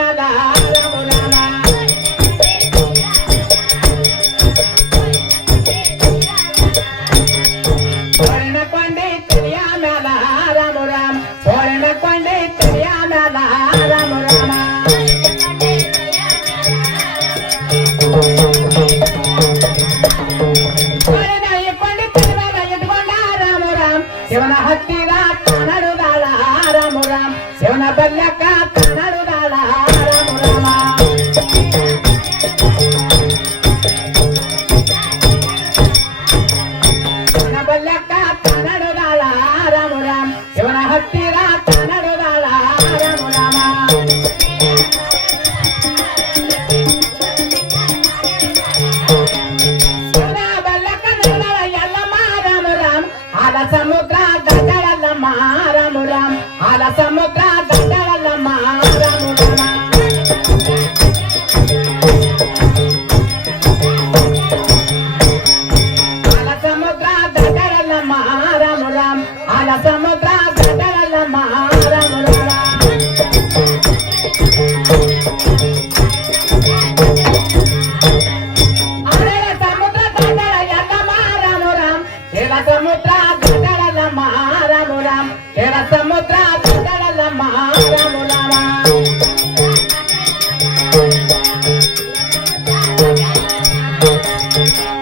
ಮ್ಯಾಲ ರಾಮ ರಾಮ ತೋಳಿನ ಕೊಂಡಿ ತಲೆಯ ಮ್ಯಾಲ ರಾಮ ರಾಮ ತೋಳಿನ ಕೊಂಡಿ ತಲೆಯ ಮ್ಯಾಲ ರಾಮ ರಾಮ ಶಿವನ ಹತ್ತಿರ ಕನ್ನಡುದಾಳ ರಾಮ ರಾಮ ಶಿವನ ಬಲ್ಯಕ ಕನ್ನಡುದಾಳ ರಾಮ ರಾಮ ಶಿವನ ಬಲ್ಯಕ ಕನ್ನಡುದಾಳ ರಾಮ ರಾಮ ಶಿವನ ಹತ್ತಿರ ಕನ್ನಡುದಾಳ ರಾಮ ರಾಮ ಶಿವನ ಬಲ್ಯಕ ನಡದಳ ಎಲ್ಲಮ್ಮ ರಾಮ ರಾಮ ಹಾಲ ಸಮುದ್ರ ಗಂಡಳಲ್ಲಮ್ಮ ರಾಮ ರಾಮ ಹಾಲ ಸಮುದ್ರ ಗಂಡಳಲ್ಲಮ್ಮ ರಾಮ ರಾಮ ಹಾಲ ಸಮುದ್ರ ಗಂಡಳಲ್ಲಮ್ಮ ರಾಮ ರಾಮ ಹಾಲ ಸಮುದ್ರ ಗಂಡಳಲ್ಲಮ್ಮ ರಾಮ ರಾಮ ಹಳೆಯ ಸಮುದ್ರ ಗಂಡಳ ಎಲ್ಲಮ್ಮ ರಾಮ ರಾಮ ಹೇಳ ಸಮುದ್ರ ಗಂಡಳಲ್ಲಮ್ಮ ರಾಮ ರಾಮ ಹೇಳ ಸಮುದ್ರ ಗಂಡಳಲ್ಲಮ್ಮ ರಾಮ ರಾಮ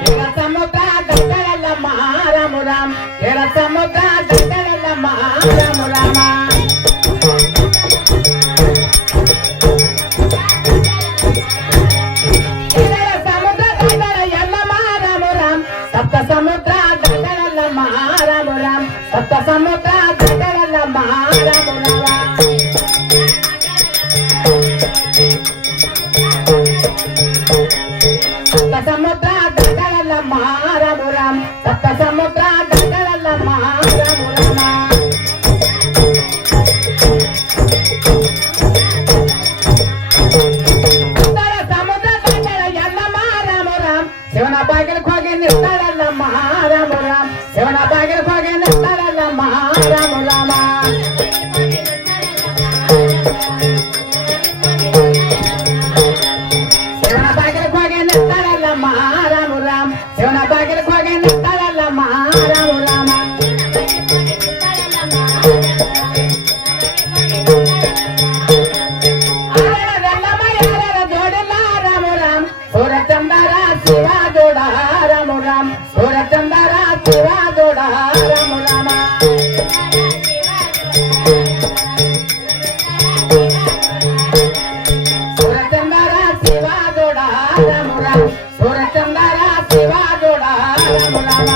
ಹೇಳ ಸಮುದ್ರ ಗಂಡಳಲ್ಲಮ್ಮ ರಾಮ ರಾಮ ಹೇಳ ಸಮುದ್ರ ಗಂಡಳಲ್ಲಮ್ಮ ರಾಮ ರಾಮ ಸಮುದ್ರ ಗಂಡಳ ಎಲ್ಲಮ್ಮ ರಾಮ ರಾಮ ಸಪ್ತ ಸಮುದ್ರ ಗಂಡಳಲ್ಲಮ್ಮ ರಾಮ ರಾಮ ಸಪ್ತ ಸಮುದ್ರ ಗಂಡಳಲ್ಲಮ್ಮ ರಾಮ ರಾಮ ಸಪ್ತ ಸಮುದ್ರ ಗಂಡಳಲ್ಲಮ್ಮ ರಾಮ ರಾಮ ಸಪ್ತ ಸಮುದ್ರ ಗಂಡಳಲ್ಲಮ್ಮ ರಾಮ ರಾಮ ಉತ್ತರ ಸಮುದ್ರ ಗಂಡಳ ಎಲ್ಲಮ್ಮ ರಾಮ ರಾಮ ಶಿವನ ಬಾಗಿಲಕ್ಕೆ ಹೋಗಿ ನಿಂತಾಳಲ್ಲಮ್ಮ ರಾಮ ರಾಮ ಶಿವನ ಬಾಗಿಲಕ್ಕೆ ಹೋಗಿ ನಿಂತಾಳಲ್ಲಮ್ಮ ರಾಮ ರಾಮ ಶಿವನ ಬಾಗಿಲಕ್ಕೆ ಹೋಗಿ ನಿಂತಾಳಲ್ಲಮ್ಮ ರಾಮ ರಾಮ ಶಿವನ ಬಾಗಿಲಕ್ಕೆ ಹೋಗಿ ನಿಂತಾಳಲ್ಲಮ್ಮ ರಾಮ ರಾಮ ಆರರಲ್ಲಮ್ಮ ಯಾರರ ಜೋಡಿಲ್ಲ ರಾಮ ರಾಮ ಸೂರಚಂದರ ಶಿವ ಜೋಡ ರಾಮ ರಾಮ ಸೂರಚಂದರ ಶಿವ ಜೋಡ ರಾಮ ರಾಮ ಸೂರಚಂದರ ಶಿವ ಜೋಡ ರಾಮ ರಾಮ ಸೂರಚಂದರ ಶಿವ ಜೋಡ ರಾಮ ರಾಮ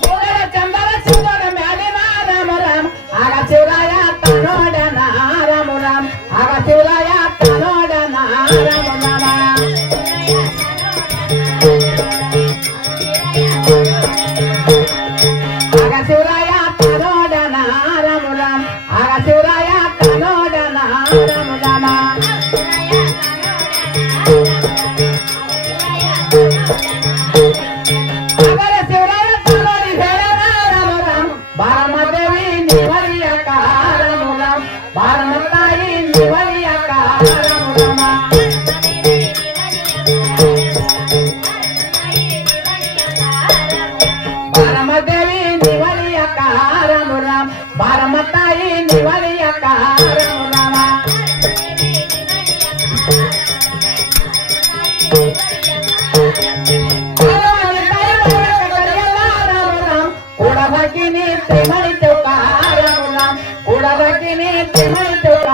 ಸೂರಚಂದರ ಶಿವಜೋಡ ಮ್ಯಾಲಿನ ರಾಮ ರಾಮ ಆಗ ಶಿವರಾಯ ತನೋಡನ ರಾಮ ರಾಮ ಆಗ ಶಿವರಾಯ ತನೋಡನ ರಾಮ ರಾಮ ಆಗ ಶಿವರಾಯ ತನೋಡನ ರಾಮ ರಾಮ ಆಗ ಶಿವರಾಯ ತನೋಡನ ರಾಮ ರಾಮ ಆಗಲೇ ಶಿವರಾಯ ತನೋಡಿ ಹೇಳನ ರಾಮ ರಾಮ ಬಾರಮದೇವಿ ನಿವರಿಯಕ ರಾಮ ರಾಮ ಬಾರಮತಾಯಿ ನಿವರಿಯಕ ರಾಮ ರಾಮ ಬಾರಮದೇವಿ ನಿವರಿಯಕ ರಾಮ ರಾಮ ಬಾರಮತಾಯಿ ನಿವರಿಯಕ ರಾಮ ರಾಮ ಕೂಡಬಾಕಿನಿ ತಿಮಳಿ ಚೌಕ ರಾಮ ರಾಮ ಕೂಡಬಾಕಿನಿ ತಿಮಳಿ ಚೌಕ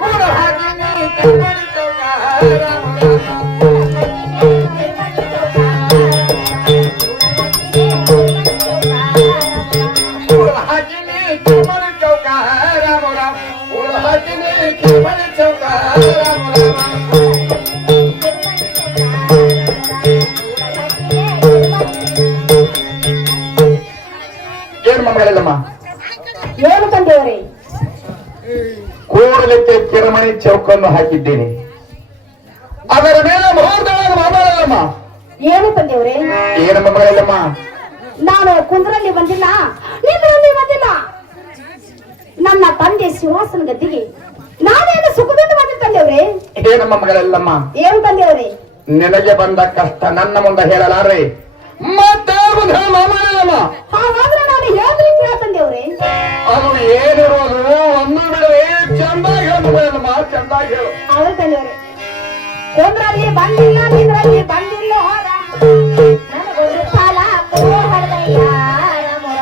ಕೂಡಬಾಕಿನಿ ತಿಮಳಿ ಚೌಕ ರಾಮ ಕೂಡಬಾಕಿನಿ ತಿಮಳಿ ಚೌಕ ರಾಮ ರಾಮ ಕೂಡಬಾಕಿನಿ ತಿಮಳಿ ಚೌಕ ರಾಮ ರಾಮ ಮಕ್ಕಳೆಲ್ಲಮ್ಮ ಏನು ತಂದೆಯವರೇ? ಕೂಡಲಿಕ್ಕೆ ಕಿರಮಣಿ ಚೌಕನ್ನು ಹಾಕಿದ್ದೇನೆ. ಅದರ ಮೇಲೆ ಮುಹೂರ್ತವನ್ನು ಮಾಡಲ್ಲಮ್ಮ. ಏನು ತಂದೆಯವರೇ? ಏನು ಮಕ್ಕಳೆಲ್ಲಮ್ಮ, ನಾನು ಕುಂದ್ರಲ್ಲಿ ಬಂದಿಲ್ಲ, ನಿಂದ್ರಲ್ಲಿ ಬಂದಿಲ್ಲ. ನನ್ನ ತಂದೆ ಸಿಂಹಾಸನ ಗದ್ದಿಗೆ ನಾನೇನು ಸುಖದಿಂದ ಬಂದ ತಂದೆವ್ರೆ. ಏನಮ್ಮ ಮಗಳೆಲ್ಲಮ್ಮ, ಏನು ತಂದೆವ್ರೆ? ನಿನಗೆ ಬಂದ ಕಷ್ಟ ನನ್ನ ಮುಂದೆ ಹೇಳಲಾರೆ, ಮತ್ತೆ ಹಾಗಾದ್ರೆ ನಾನು ಹೇಳಿದ್ರೆ ಕೇಳ ತಂದೆವ್ರೆ. ಅದು ಏನಿರೋದು ಒಂದು ಬಿಡವೆ ಚಂದಾಗಿ ಹೇಳಮ್ಮ, ಚಂದಾಗಿ ಹೇಳು. ಹೌದು ತಂದೆವ್ರೆ. ಕುಂದ್ರಲ್ಲಿ ಬಂದಿಲ್ಲ, ನಿಂದ್ರಲ್ಲಿ ಬಂದಿಲ್ಲ. ನನಗೊಂದು ಕಾಲ ಹೊಡೆದಯ್ಯ ರಾಮುರ.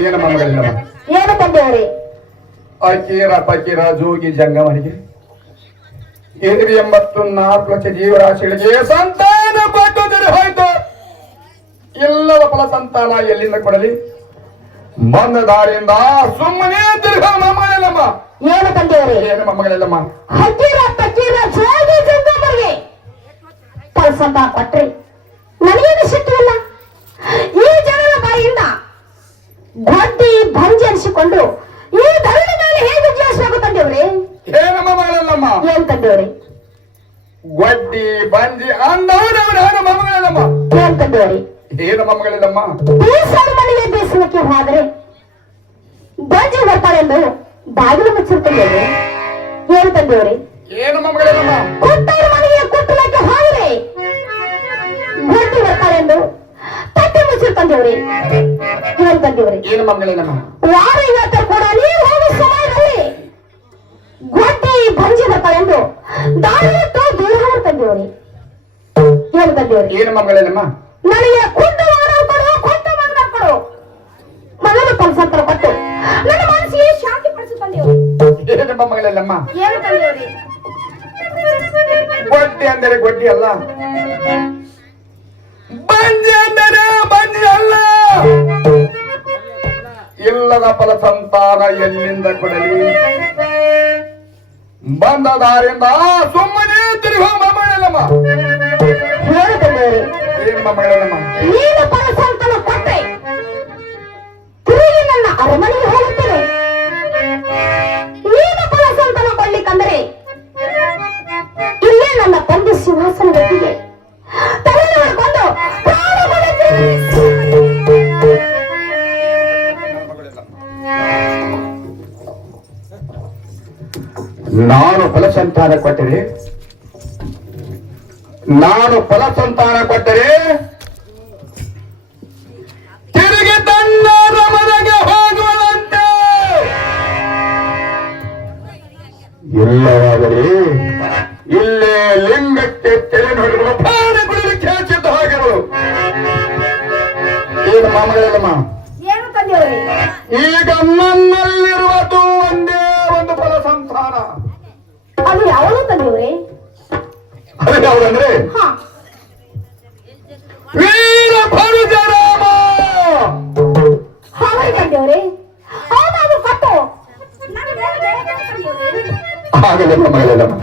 ಏನಮ್ಮ ಮಗಳಿಲ್ಲಮ್ಮ, ಏನು ತಂದೆಯವರೇ? ಅಕೀರ ಪಕೀರ ಜೋಗಿ ಜಂಗಮರಿಗೆ 84 ಲಕ್ಷ ಜೀವರಾಶಿಗಳಿಗೆ ಸಂತಾನ ಕೊಟ್ಟುದರೆ ಹೋಯ್ತು. ಇಲ್ಲದ ಫಲ ಸಂತಾನ ಎಲ್ಲಿಂದ ಕೊಡಲಿ? ಬಂದ ದಾರಿಯಿಂದ ಸುಮ್ಮನೆ ತಿರುಗ ಮಗಳಿಲ್ಲಮ್ಮ. ಏನು ತಂದೆಯವರೇ? ಏನಮ್ಮ ಮಗಳಿಲ್ಲಮ್ಮ, ಹಕೀರ ಪಕೀರ ಜೋಗಿ ಜಂಗಮರಿಗೆ ಫಲ ಸಂತಾನ ಕೊಟ್ರಿ ನನಗೇನು ಸಿಟ್ಟಿಲ್ಲ. ಈ ಜನರ ಬಾಯಿಯಿಂದ ಗೊಡ್ಡಿ ಭಂಜಿ ಅನಿಸಿಕೊಂಡು ಈ ಧರಣಿ ಮೇಲೆ ಹೇಗೆ ಜೀವಿಸಬೇಕು ತಂದೆಯವರೇ? ಏನಮ್ಮ ಮಗಳಲ್ಲಮ್ಮ, ಏನ್ ತಂದೆಯವರೇ? ಗೊಡ್ಡಿ ಬಂಜಿ ಅಂದವನವನ ಮಗಳಿಲ್ಲಮ್ಮ. ಏನ್ ತಂದೆಯವರೇ? ಏನಮ್ಮ ಮಗಳಿಲ್ಲಮ್ಮ, ಬೀಸರ ಮನೆಗೆ ಬೀಸಲಿಕ್ಕೆ ಹೋದ್ರೆ ಬಂಜಿ ಬರ್ತಾರೆಂದು ಬಾಗಿಲು ಮುಚ್ಚಿರ್ತೇವೆ. ಏನ್ ತಂದೆಯವರೇ? ಏನಮ್ಮ ಮಗಳಿಲ್ಲಮ್ಮ, ಕುಟ್ಟರ ಮನೆಗೆ ಕುಟ್ಟಲಿಕ್ಕೆ ಹೋದ್ರೆ ಗೊಡ್ಡಿ ಬರ್ತಾರೆಂದು ತಟ್ಟೆ ಮುಚ್ಚಿರ್ತಂದೇವ್ರಿ. ಏನ್ ತಂದೆಯವರೇ? ಏನು ಮಗಳಿಲ್ಲಮ್ಮ, ವಾರ ಇವತ್ತು ಕೂಡ ನೀವು ಹೋಗುವ ಸಮಯದಲ್ಲಿ ಗೊಡ್ಡಿ ಭಂಜಿ ಬರ್ತಾರೆಂದು ದಾರಿಯಟ್ಟು ದೂರ ತಂದೆಯವರೇ. ಏನ್ ತಂದೆಯವರೇ? ಏನು ಮಗಳಿಲ್ಲಮ್ಮ, ನನಗೆ ಕುಂಟ ಕೊಡು ಕುಂಟ ಕೊಡು ಮೊದಲು ಕಲ್ಸಂತರ ಕೊಟ್ಟು ನನ್ನ ಮನಸ್ಸಿಗೆ ಶಾಂತಿ ಪಡಿಸು ತಂದೆಯವರು. ಏನಮ್ಮ ಮಗಳಿಲ್ಲಮ್ಮ, ಏನು ತಂದೆಯವರೇ? ಗೊಡ್ಡಿ ಅಂದರೆ ಗೊಡ್ಡಿ ಅಲ್ಲ, ಬಂಜಿ ಅಂದರೆ ಬಂಜಿ ಅಲ್ಲ. ಇಲ್ಲದ ಫಲ ಸಂತಾನ ಎಲ್ಲಿಂದ ಕೊಡಲಿ? ಬಂದ ದಾರಿಂದ ಸುಮ್ಮನೆ ತಿರುಗೋ ಮಮ್ಮಳಮ್ಮ. ಹೇಳು ತಂದೆಯವರೇ, ಏನು ಮಮ್ಮಳಮ್ಮ? ನೀನು ಫಲಸಂತನ ಕೊಟ್ಟೆ ತಿರುಗಿ ನನ್ನ ಅರಮನೆಗೆ ಹೋಗುತ್ತೇನೆ. ನೀನು ಫಲಸಂತನ ಕೊಡ್ಲಿಕ್ಕಂದರೆ ಇಲ್ಲೇ ನನ್ನ ತಂದೆ ಸಿಂಹಾಸನ ಗದ್ದಿಗೆ ತಲೆ ನೋಡಿಕೊಂಡು ಪ್ರಾಣ ಕೊಡುತ್ತೇನೆ. ನಾನು ಫಲಸಂತಾನ ಕೊಟ್ಟರೆ ತಿರುಗಿ ತನ್ನ ರಮನೆಗೆ ಹೋಗುವಂತೆ. ಇಲ್ಲವಾದರೆ ಇಲ್ಲೇ ಲಿಂಗಕ್ಕೆ ತೆರೆ ನೋಡಿಗಳು ಪ್ರಾಣ ಕುಡಿಲಿಕ್ಕೆ ಹೆಚ್ಚಿದ್ದ ಹಾಗೆಗಳು. ಏನು ಮಾಮಗಳಮ್ಮ? ಏನು ತಂದೆಯವರೇ? ಈಗ ನನ್ನಲ್ಲಿರುವುದು ಒಂದೇ ಒಂದು ಫಲಸಂತಾನ. ಅದು ಯಾವುದು ತಂದೆಯವರೇ? ಅದು ಯಾವುದಂದ್ರೆ ಹಾ, ವೀರ ಭರುಜರಾಮ. ಹೌದು ತಂದೆಯವರೇ, ಹೌದು ಕಟ್ಟು. ನನಗೆ ಬೇಡ ತಂದೆಯವರೇ. ಆಗಲಿಲ್ಲ ಮಗಳಮ್ಮ.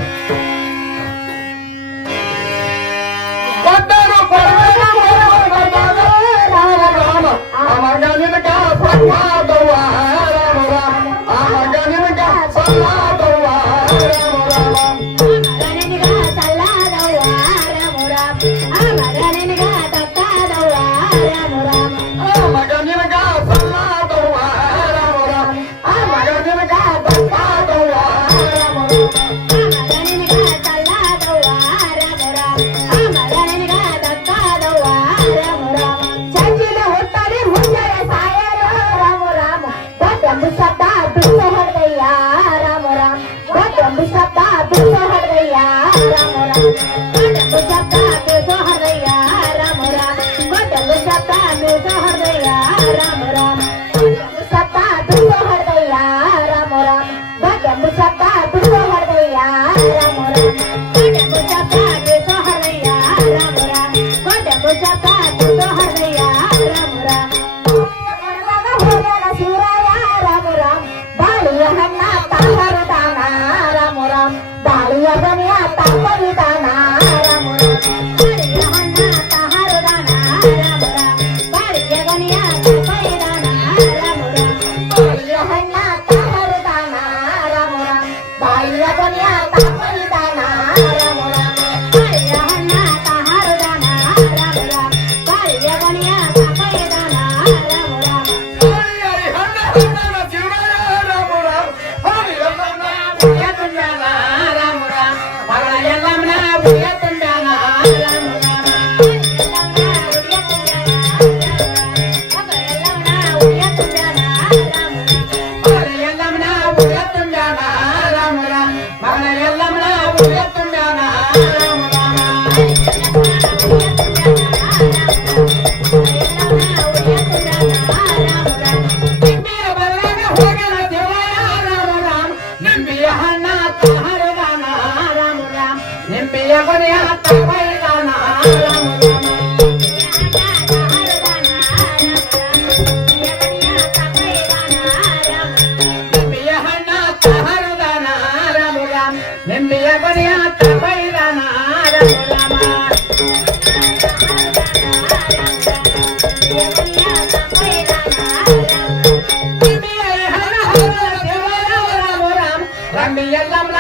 ಎಲ್ಲ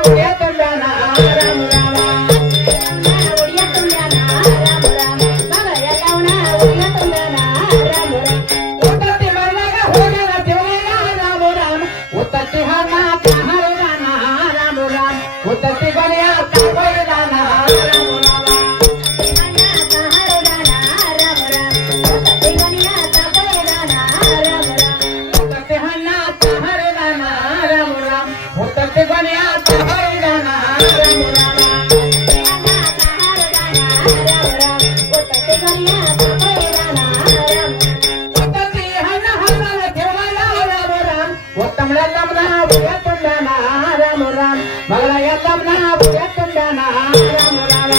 ಉಡಿಯ ತುಂಬ್ಯಾನ ರಾಮ ರಾಮ ಉಡಿಯ ತುಂಬ್ಯಾನ ರಾಮ ರಾಮ ಮಗ ಎಲ್ಲವನ ಉಡಿಯ ತುಂಬ್ಯಾನ ರಾಮ ರಾಮ ಉತ್ತತ್ತಿ ಮರದಾಗ ಹೋಗ್ಯಾನ ತಿವಲಿಗ ರಾಮ ರಾಮ ಉತ್ತತ್ತಿ ಹಣ್ಣ ಹರಿದಾನ ರಾಮ ರಾಮ ಉತ್ತತ್ತಿ ಬಲಿಯ ತಗೊಳಿದಾನ ರಾಮ ರಾಮ ಉತ್ತತ್ತಿ ಹಣ್ಣ ಹರಿದಾನ ರಾಮ ರಾಮ ಉತ್ತತ್ತಿ ಬಲಿಯ ತಗೊಳಿದಾನ ರಾಮ ರಾಮ ಉತ್ತತ್ತಿ ಹಣ್ಣ ಹರಿದಾನ ತಿವಲಿಗ ರಾಮ ರಾಮ ಉತ್ತಮಳೆಲ್ಲಮ್ಮನ ಉಡಿಯ ತುಂಬ್ಯಾನ ರಾಮ ರಾಮ ಮಗಳ ಎಲ್ಲಮ್ಮನ ಉಡಿಯ ತುಂಬ್ಯಾನ ರಾಮ ರಾಮ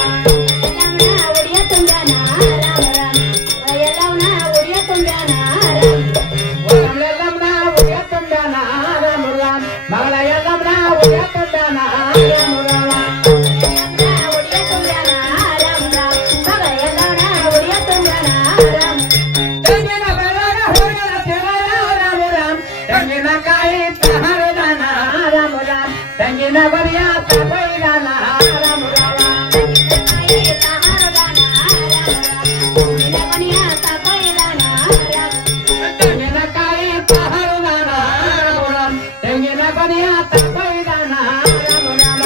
ಉತ್ತಮಳೆಲ್ಲಮ್ಮನ ಉಡಿಯ ತುಂಬ್ಯಾನ ರಾಮ ರಾಮ ಮಗಳ ಎಲ್ಲಮ್ಮನ ಉಡಿಯ ತುಂಬ್ಯಾನ ರಾಮ ರಾಮ ತೆಂಗಿನ ಬೆಳಗ ಹೋಗ್ಯಾನ ತಿವಲಿಗ ರಾಮ ರಾಮ ತೆಂಗಿನಕಾಯಿ ಹರಿದಾನ ರಾಮ ರಾಮ ತೆಂಗಿನ ಬರಿಯ ತಗೊಳಿದಾನ ರಾಮ ರಾಮ ತೆಂಗಿನಕಾಯಿ ಹರಿದಾನ ರಾಮ ರಾಮ ತೆಂಗಿನ ಬರಿಯ ತಗೊಳಿದಾನ ರಾಮ ರಾಮ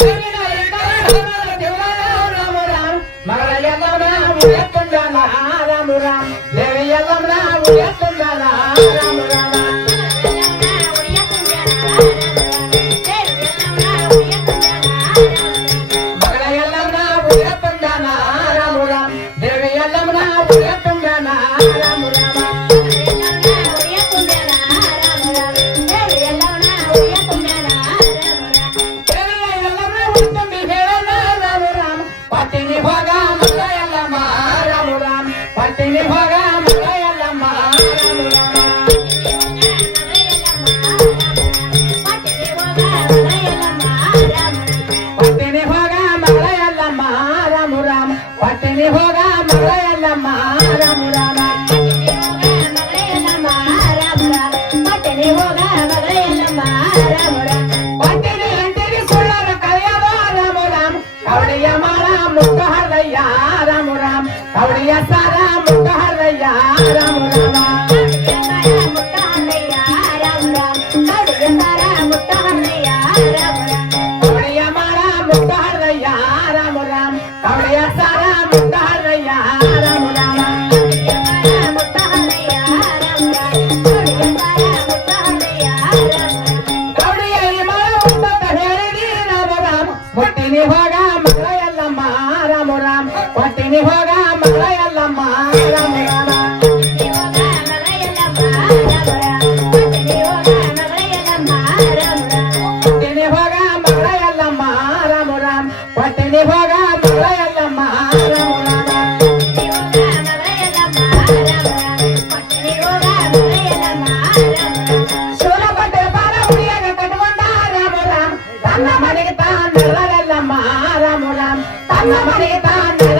ತೆಂಗಿನ ಎಕರೆ ಹರಿದಾನ ತಿವಲಿಗ ರಾಮ ರಾಮ ಮಗಳ ಎಲ್ಲಮ್ಮನ ಉಡಿಯ ತುಂಬ್ಯಾನ ರಾಮ ರಾಮ ದೇವಿ ಎಲ್ಲಮ್ಮನ ಉಡಿಯ ತುಂಬ್ಯಾನ ರಾಮ ರಾಮ ಮಗಳ ಎಲ್ಲಮ್ಮನ ಉಡಿಯ ತುಂಬ್ಯಾನ ರಾಮ ರಾಮ ದೇವಿ ಎಲ್ಲಮ್ಮನ ಉಡಿಯ ತುಂಬ್ಯಾನ ರಾಮ ರಾಮ ದೇವಿ ಎಲ್ಲಮ್ಮನ ಉತ್ತಮಿ ಹೇಳನ ರಾಮ ರಾಮ ಪಟ್ಟಿನಿ ಹೋಗ ಮಗಳ ಎಲ್ಲಮ್ಮ ರಾಮ ರಾಮ ಪಟ್ಟಿನಿ ಹೋಗ ಮಗಳ ಎಲ್ಲಮ್ಮ ರಾಮ ರಾಮ ಪಟ್ಟಿನಿ ಹೋಗ ಮಗಳ ಎಲ್ಲಮ್ಮ ರಾಮ ರಾಮ ಪಟ್ಟಿನಿ ಹೋಗ ಮಗಳ ಎಲ್ಲಮ್ಮ ರಾಮ ರಾಮ ಪಟ್ಟಿನಿ ಅಂಟಿನಿ ಸುಳ್ಳರ ಕರೆಯವ ರಾಮ ರಾಮ ಕವಡಿಯ ಮಾರ ಮುಖ ಹರದಯ್ಯ ರಾಮ ರಾಮ ಕವಡಿಯ ಸಾರ ಮುಖ ಹರದಯ್ಯ ರಾಮ ರಾಮ ಕವಡಿಯ ಮಾರ ಮುಖ ಹರದಯ್ಯ ರಾಮ ರಾಮ ಕವಡಿಯ ಸಾರ ಮುಖ ಹರದಯ್ಯ ರಾಮ ರಾಮ ಕವಡಿಯ ಈ ಮರ ಮುಟ್ಟತ ಹೇಳಿದಿ ರಾಮ ರಾಮ ಮುಟ್ಟಿನಿ ಹೋಗ ಮಗಳ ಎಲ್ಲಮ್ಮ ರಾಮ ರಾಮ ಪಟ್ಟಿನಿ ಹೋಗ ಮಗಳ ಎಲ್ಲಮ್ಮ ರಾಮ ರಾಮ ಪಟ್ಟಿನಿ ಹೋಗ ಮಗಳ ಎಲ್ಲಮ್ಮ ರಾಮ ರಾಮ ಪಟ್ಟಿನಿ ಹೋಗ ಮಗಳ ಎಲ್ಲಮ್ಮ ರಾಮ ರಾಮ ಸೋಲಪಟ್ಟೆ ಬಾರ ಹುಡಿಯಾಗ ಕಟ್ಕೊಂಡ ರಾಮ ರಾಮ ತನ್ನ ಮನೆಗೆ ತಾನೆಲ್ಲಮ್ಮ ರಾಮ ರಾಮ ತನ್ನ ಮನೆಗೆ ತಾನೆಲ್ಲ